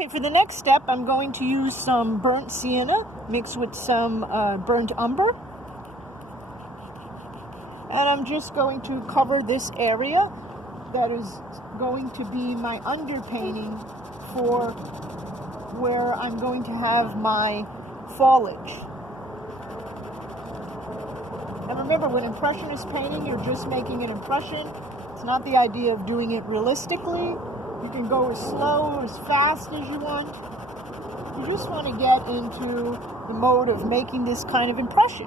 Okay, for the next step, I'm going to use some burnt sienna mixed with some burnt umber. And I'm just going to cover this area that is going to be my underpainting for where I'm going to have my foliage. And remember, when Impressionist painting, you're just making an impression. It's not the idea of doing it realistically. You can go as slow or as fast as you want. You just want to get into the mode of making this kind of impression.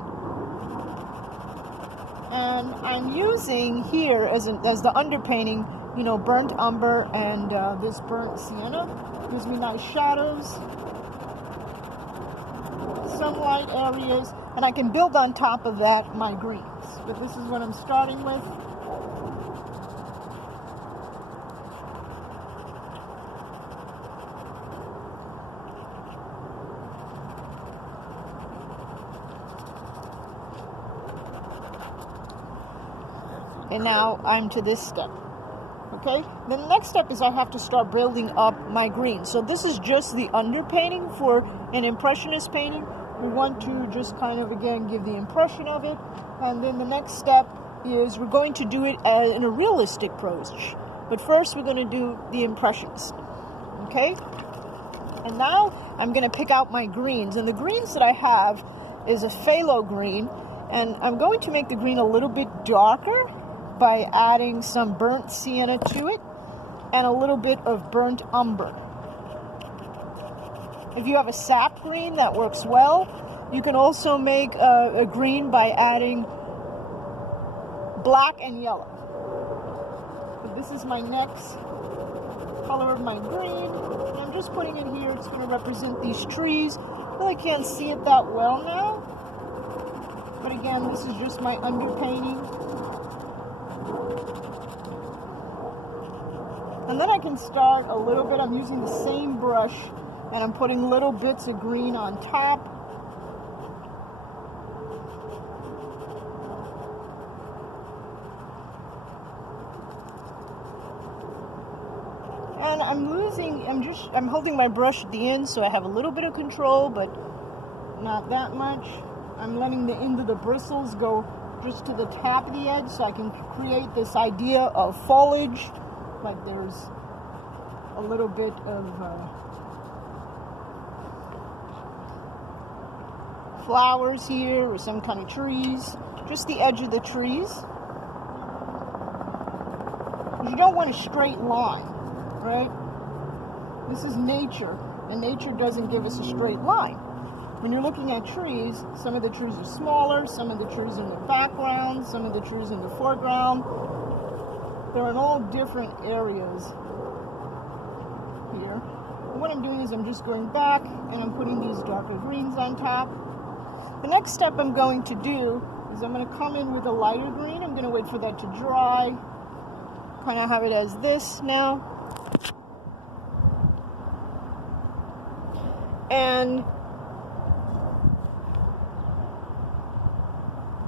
And I'm using here as the underpainting, burnt umber and this burnt sienna. Gives me nice shadows, some light areas, and I can build on top of that my greens. But this is what I'm starting with. And now I'm to this step. Okay, then the next step is I have to start building up my green. So this is just the underpainting for an Impressionist painting. We want to just kind of, again, give the impression of it. And then the next step is we're going to do it in a realistic approach. But first we're going to do the Impressionist. Okay? And now I'm going to pick out my greens. And the greens that I have is a phthalo green. And I'm going to make the green a little bit darker by adding some burnt sienna to it and a little bit of burnt umber. If you have a sap green, that works well. You can also make a green by adding black and yellow. But this is my next color of my green. And I'm just putting it here. It's going to represent these trees. I really can't see it that well now. But again, this is just my underpainting. And then I can start a little bit. I'm using the same brush and I'm putting little bits of green on top. And I'm holding my brush at the end so I have a little bit of control, but not that much. I'm letting the end of the bristles go just to the top of the edge so I can create this idea of foliage. Like there's a little bit of flowers here or some kind of trees, just the edge of the trees. You don't want a straight line, right? This is nature, and nature doesn't give us a straight line. When you're looking at trees, some of the trees are smaller, some of the trees are in the background, some of the trees are in the foreground. They're in all different areas here. And what I'm doing is I'm just going back and I'm putting these darker greens on top. The next step I'm going to do is I'm going to come in with a lighter green. I'm going to wait for that to dry. Kind of have it as this now. And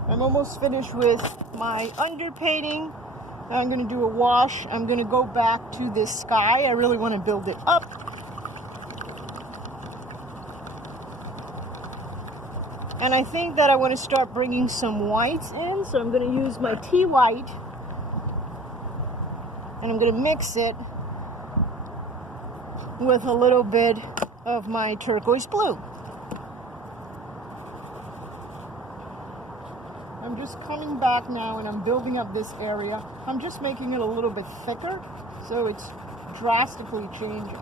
I'm almost finished with my underpainting. I'm going to do a wash. I'm going to go back to this sky. I really want to build it up. And I think that I want to start bringing some whites in. So I'm going to use my tea white. And I'm going to mix it with a little bit of my turquoise blue. I'm just coming back now and I'm building up this area. I'm just making it a little bit thicker, so it's drastically changing.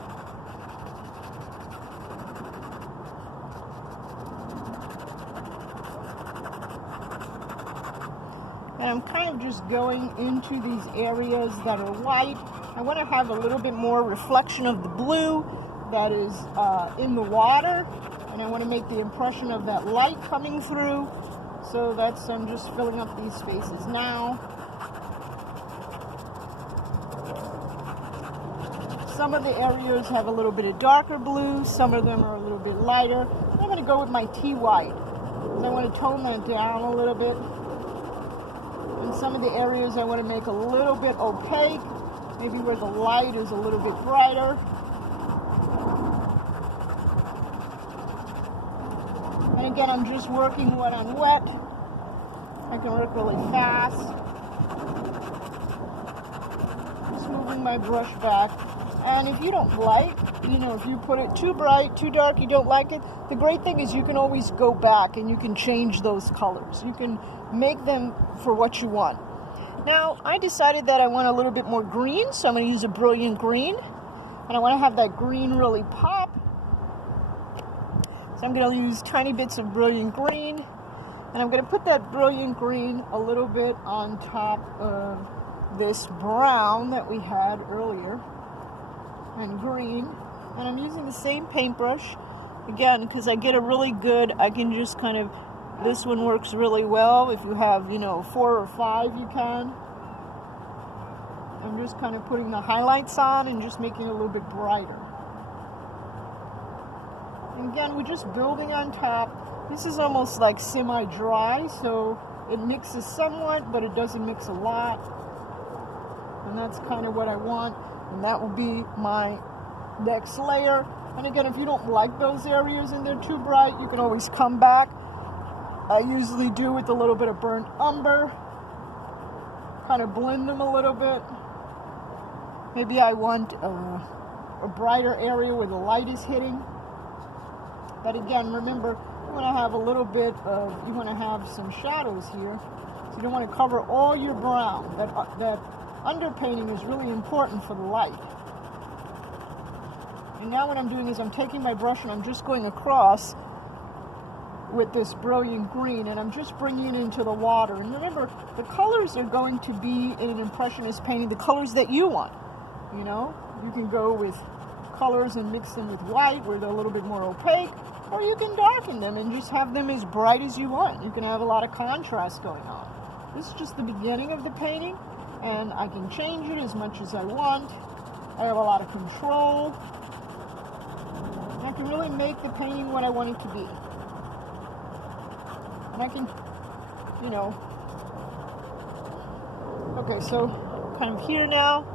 And I'm kind of just going into these areas that are white. I want to have a little bit more reflection of the blue that is in the water, and I want to make the impression of that light coming through. So I'm just filling up these spaces now. Some of the areas have a little bit of darker blue, some of them are a little bit lighter. I'm going to go with my tea white. I want to tone that down a little bit. In some of the areas I want to make a little bit opaque, maybe where the light is a little bit brighter. again, I'm just working wet on wet. I can work really fast. Just moving my brush back. And if you don't like, if you put it too bright, too dark, you don't like it, the great thing is you can always go back and you can change those colors. You can make them for what you want. Now, I decided that I want a little bit more green, so I'm going to use a brilliant green. And I want to have that green really pop. So I'm going to use tiny bits of brilliant green. And I'm going to put that brilliant green a little bit on top of this brown that we had earlier. And green. And I'm using the same paintbrush. Again, because I get a really good, I can just kind of, this one works really well. If you have, 4 or 5, you can. I'm just kind of putting the highlights on and just making it a little bit brighter. And again, we're just building on top. This is almost like semi-dry, so it mixes somewhat, but it doesn't mix a lot. And that's kind of what I want. And that will be my next layer. And again, if you don't like those areas and they're too bright, you can always come back. I usually do with a little bit of burnt umber. Kind of blend them a little bit. Maybe I want a brighter area where the light is hitting. But again, remember, you want to have a little bit of, you want to have some shadows here. So you don't want to cover all your brown. That underpainting is really important for the light. And now what I'm doing is I'm taking my brush and I'm just going across with this brilliant green, and I'm just bringing it into the water. And remember, the colors are going to be in an Impressionist painting the colors that you want. You can go with colors and mix them with white where they're a little bit more opaque, or you can darken them and just have them as bright as you want. You can have a lot of contrast going on. This is just the beginning of the painting, and I can change it as much as I want. I have a lot of control. I can really make the painting what I want it to be. And I can, okay, so kind of here now.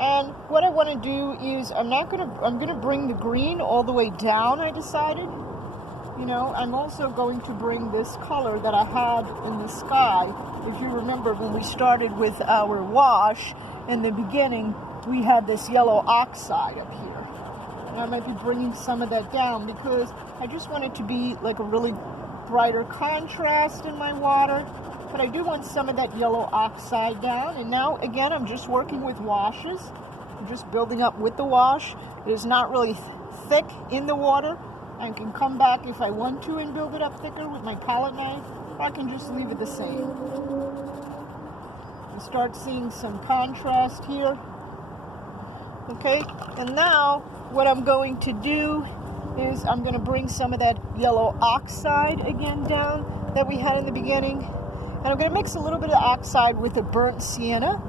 And what I want to do is I'm going to bring the green all the way down, I decided. I'm also going to bring this color that I had in the sky. If you remember when we started with our wash in the beginning, we had this yellow oxide up here. And I might be bringing some of that down because I just want it to be like a really brighter contrast in my water. But I do want some of that yellow oxide down. And now, again, I'm just working with washes. I'm just building up with the wash. It is not really thick in the water. I can come back if I want to and build it up thicker with my palette knife, or I can just leave it the same. And start seeing some contrast here. Okay, and now what I'm going to do is I'm going to bring some of that yellow oxide again down that we had in the beginning. And I'm going to mix a little bit of oxide with a burnt sienna.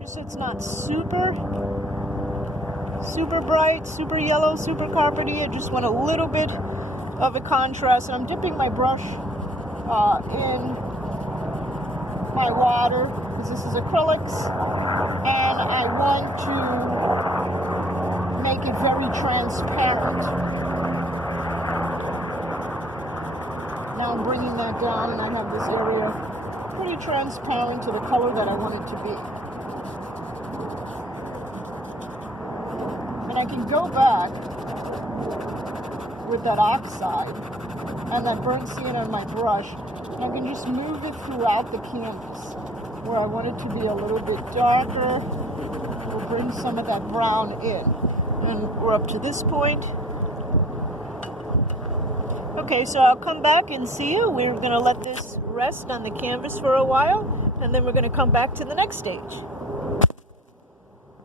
Just so it's not super bright, super yellow, super carpety. I just want a little bit of a contrast. And I'm dipping my brush in my water, because this is acrylics. And I want to make it very transparent. Now I'm bringing that down, and I have this area pretty transparent to the color that I want it to be. And I can go back with that oxide and that burnt sienna on my brush, and I can just move it throughout the canvas. Where I want it to be a little bit darker, we'll bring some of that brown in. And we're up to this point. Okay, so I'll come back and see you. We're going to let this rest on the canvas for a while, and then we're going to come back to the next stage.